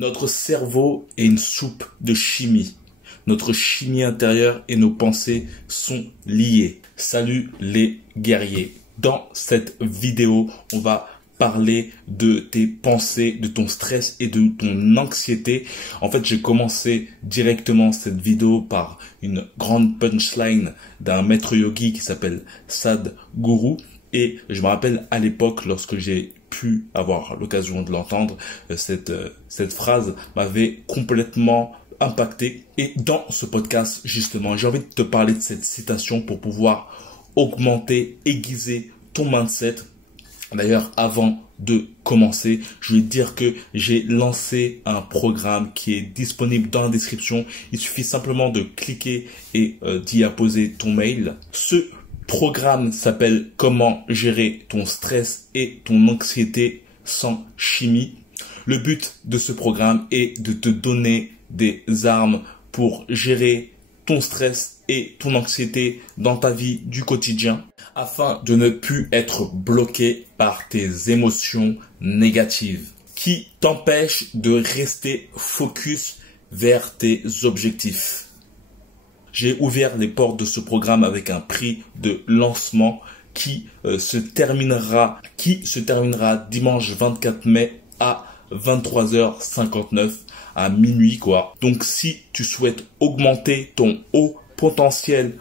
Notre cerveau est une soupe de chimie. Notre chimie intérieure et nos pensées sont liées. Salut les guerriers. Dans cette vidéo, on va parler de tes pensées, de ton stress et de ton anxiété. En fait, j'ai commencé directement cette vidéo par une grande punchline d'un maître yogi qui s'appelle Sadhguru. Et je me rappelle à l'époque, lorsque j'ai pu avoir l'occasion de l'entendre, cette phrase m'avait complètement impacté. Et dans ce podcast, justement, j'ai envie de te parler de cette citation pour pouvoir augmenter, aiguiser ton mindset. D'ailleurs, avant de commencer, je vais te dire que j'ai lancé un programme qui est disponible dans la description. Il suffit simplement de cliquer et d'y apposer ton mail. Ce programme s'appelle Comment gérer ton stress et ton anxiété sans chimie. Le but de ce programme est de te donner des armes pour gérer ton stress et ton anxiété dans ta vie du quotidien afin de ne plus être bloqué par tes émotions négatives qui t'empêchent de rester focus vers tes objectifs. J'ai ouvert les portes de ce programme avec un prix de lancement qui se terminera dimanche 24 mai à 23h59 à minuit quoi. Donc si tu souhaites augmenter ton haut potentiel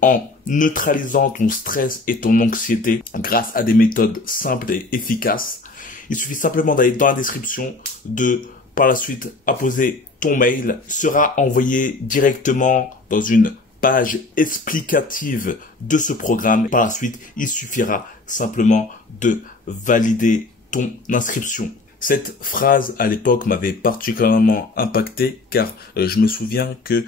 en neutralisant ton stress et ton anxiété grâce à des méthodes simples et efficaces, il suffit simplement d'aller dans la description, de par la suite apposer ton mail, sera envoyé directement dans une page explicative de ce programme. Par la suite, il suffira simplement de valider ton inscription. Cette phrase à l'époque m'avait particulièrement impacté car je me souviens que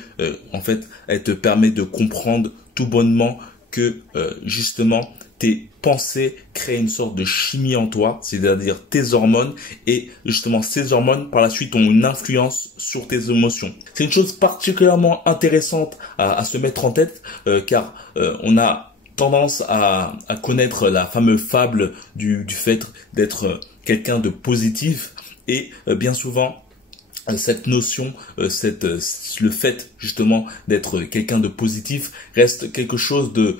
en fait elle te permet de comprendre tout bonnement que justement tes pensées créent une sorte de chimie en toi, c'est-à-dire tes hormones, et justement ces hormones par la suite ont une influence sur tes émotions. C'est une chose particulièrement intéressante à se mettre en tête car on a tendance à connaître la fameuse fable du fait d'être quelqu'un de positif et bien souvent cette notion, le fait justement d'être quelqu'un de positif reste quelque chose de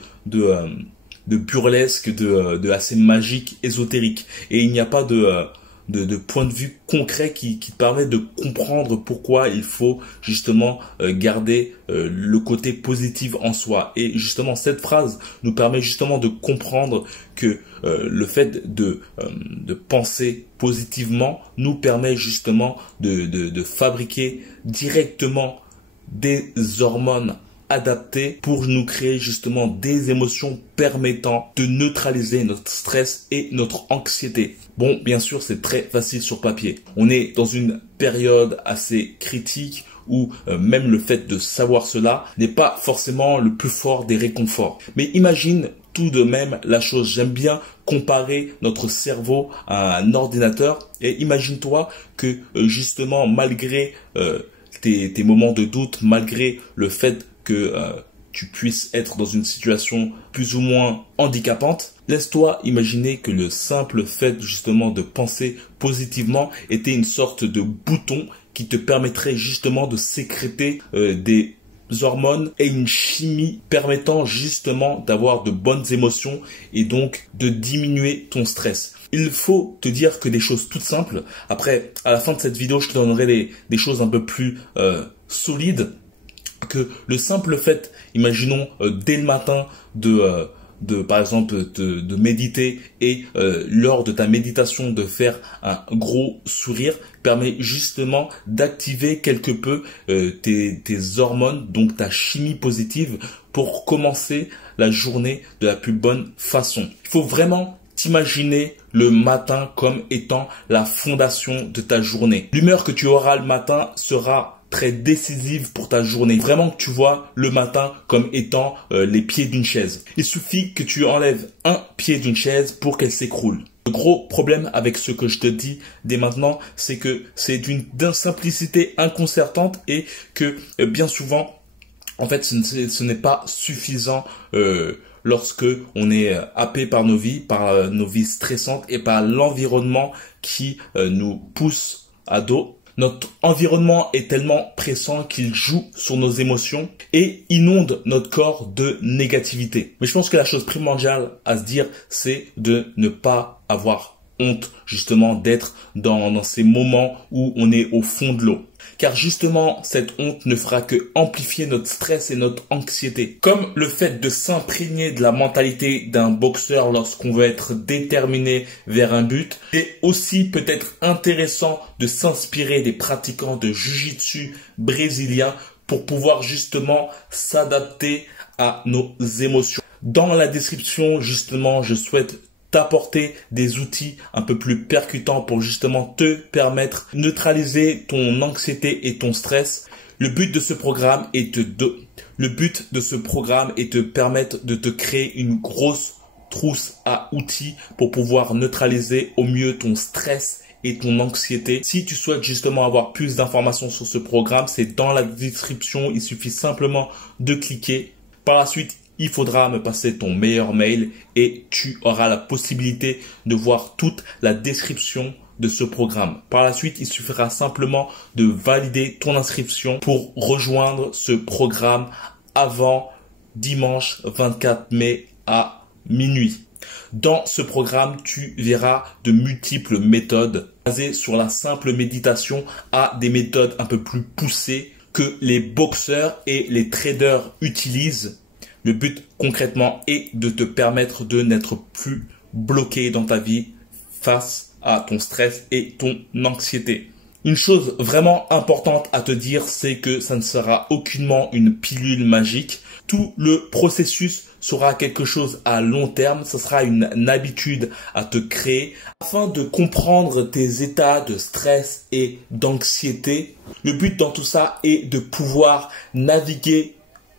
burlesque, de assez magique, ésotérique, et il n'y a pas de point de vue concret qui permet de comprendre pourquoi il faut justement garder le côté positif en soi. Et justement cette phrase nous permet justement de comprendre que le fait de penser positivement nous permet justement de fabriquer directement des hormones adaptés pour nous créer justement des émotions permettant de neutraliser notre stress et notre anxiété. Bon, bien sûr, c'est très facile sur papier. On est dans une période assez critique où même le fait de savoir cela n'est pas forcément le plus fort des réconforts. Mais imagine tout de même la chose. J'aime bien comparer notre cerveau à un ordinateur et imagine-toi que justement malgré tes moments de doute, malgré le fait que tu puisses être dans une situation plus ou moins handicapante, laisse-toi imaginer que le simple fait justement de penser positivement était une sorte de bouton qui te permettrait justement de sécréter des hormones et une chimie permettant justement d'avoir de bonnes émotions et donc de diminuer ton stress. Il faut te dire que des choses toutes simples. Après, à la fin de cette vidéo, je te donnerai des choses un peu plus solides. Que le simple fait, imaginons dès le matin par exemple de méditer et lors de ta méditation de faire un gros sourire permet justement d'activer quelque peu tes hormones, donc ta chimie positive pour commencer la journée de la plus bonne façon. Il faut vraiment t'imaginer le matin comme étant la fondation de ta journée. L'humeur que tu auras le matin sera très décisive pour ta journée. Vraiment que tu vois le matin comme étant les pieds d'une chaise. Il suffit que tu enlèves un pied d'une chaise pour qu'elle s'écroule. Le gros problème avec ce que je te dis dès maintenant, c'est que c'est d'une simplicité inconcertante et que bien souvent, en fait, ce n'est pas suffisant lorsque on est happé par nos vies stressantes et par l'environnement qui nous pousse à dos. Notre environnement est tellement pressant qu'il joue sur nos émotions et inonde notre corps de négativité. Mais je pense que la chose primordiale à se dire, c'est de ne pas avoir honte justement d'être dans ces moments où on est au fond de l'eau. Car justement, cette honte ne fera que amplifier notre stress et notre anxiété. Comme le fait de s'imprégner de la mentalité d'un boxeur lorsqu'on veut être déterminé vers un but. C'est aussi peut-être intéressant de s'inspirer des pratiquants de jiu-jitsu brésiliens pour pouvoir justement s'adapter à nos émotions. Dans la description, justement, je souhaite t'apporter des outils un peu plus percutants pour justement te permettre de neutraliser ton anxiété et ton stress. Le but de ce programme est de permettre de te créer une grosse trousse à outils pour pouvoir neutraliser au mieux ton stress et ton anxiété. Si tu souhaites justement avoir plus d'informations sur ce programme, c'est dans la description. Il suffit simplement de cliquer. Par la suite, il faudra me passer ton meilleur mail et tu auras la possibilité de voir toute la description de ce programme. Par la suite, il suffira simplement de valider ton inscription pour rejoindre ce programme avant dimanche 24 mai à minuit. Dans ce programme, tu verras de multiples méthodes basées sur la simple méditation à des méthodes un peu plus poussées que les boxeurs et les traders utilisent. Le but concrètement est de te permettre de n'être plus bloqué dans ta vie face à ton stress et ton anxiété. Une chose vraiment importante à te dire, c'est que ça ne sera aucunement une pilule magique. Tout le processus sera quelque chose à long terme. Ce sera une habitude à te créer afin de comprendre tes états de stress et d'anxiété. Le but dans tout ça est de pouvoir naviguer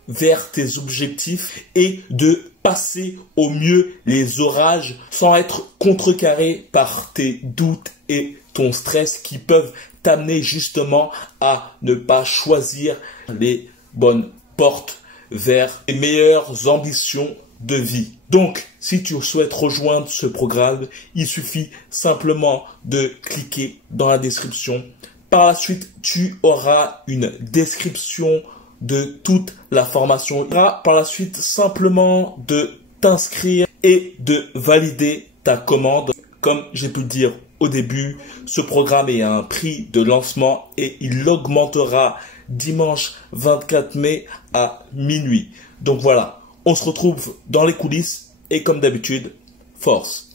vers tes objectifs et de passer au mieux les orages sans être contrecarré par tes doutes et ton stress qui peuvent t'amener justement à ne pas choisir les bonnes portes vers les meilleures ambitions de vie. Donc, si tu souhaites rejoindre ce programme, il suffit simplement de cliquer dans la description. Par la suite, tu auras une description de toute la formation. Il faudra par la suite simplement de t'inscrire et de valider ta commande. Comme j'ai pu le dire au début, ce programme est à un prix de lancement et il augmentera dimanche 24 mai à minuit. Donc voilà, on se retrouve dans les coulisses et comme d'habitude, force.